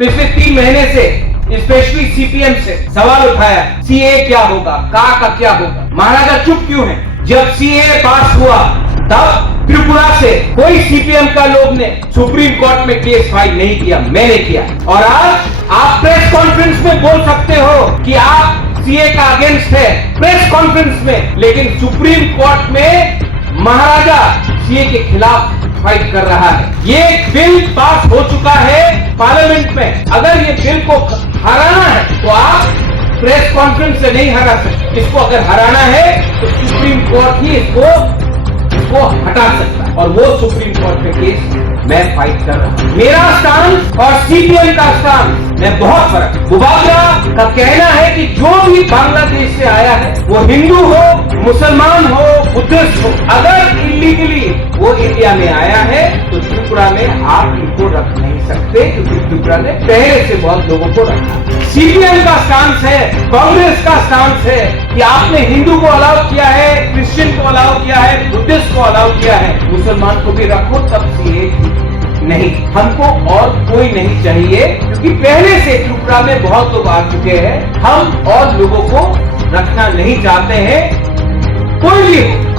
पिछले 3 महीने से स्पेशली सीपीएम से सवाल उठाया, सीए क्या होगा, का क्या होगा। महाराजा चुप क्यों हैं? जब सीए पास हुआ तब त्रिपुरा से कोई सीपीएम का लोग ने सुप्रीम कोर्ट में केस फाइल नहीं किया, मैंने किया। और आज आप प्रेस कॉन्फ्रेंस में बोल सकते हो कि आप सीए का अगेंस्ट है, प्रेस कॉन्फ्रेंस में, लेकिन सुप्रीम कोर्ट में महाराजा सीए के खिलाफ फाइट कर रहा है। ये बिल पास हो चुका है पार्लियामेंट में। अगर ये बिल को हराना है तो आप प्रेस कॉन्फ्रेंस से नहीं हरा सकते। इसको अगर हराना है तो सुप्रीम कोर्ट ही इसको हटा सकता है, और वो सुप्रीम कोर्ट में केस मैं फाइट कर रहा हूं। मेरा स्टांस और सीपीएम का स्टांस में बहुत फर्क। बुबागरा का कहना है कि जो भी बांग्लादेश से आया है वो हिंदू हो, मुसलमान हो, बुद्धिस्ट हो, अगर इलीगली वो इंडिया में आया है तो त्रिपुरा में आप इनको रख नहीं सकते, क्योंकि त्रिपुरा ने पहले से बहुत लोगों को रखा। सीपीएम का स्टांस है, कांग्रेस का स्टांस है कि आपने हिंदू को अलाउ किया है, क्रिश्चियन को अलाउ किया है, बुद्धिस्ट को अलाउ किया है, मुसलमान को भी रखो, तब सीए नहीं। हमको और कोई नहीं चाहिए, क्योंकि पहले से त्रिपुरा में बहुत लोग आ चुके हैं। हम और लोगों को रखना नहीं चाहते हैं, कोई भी हो।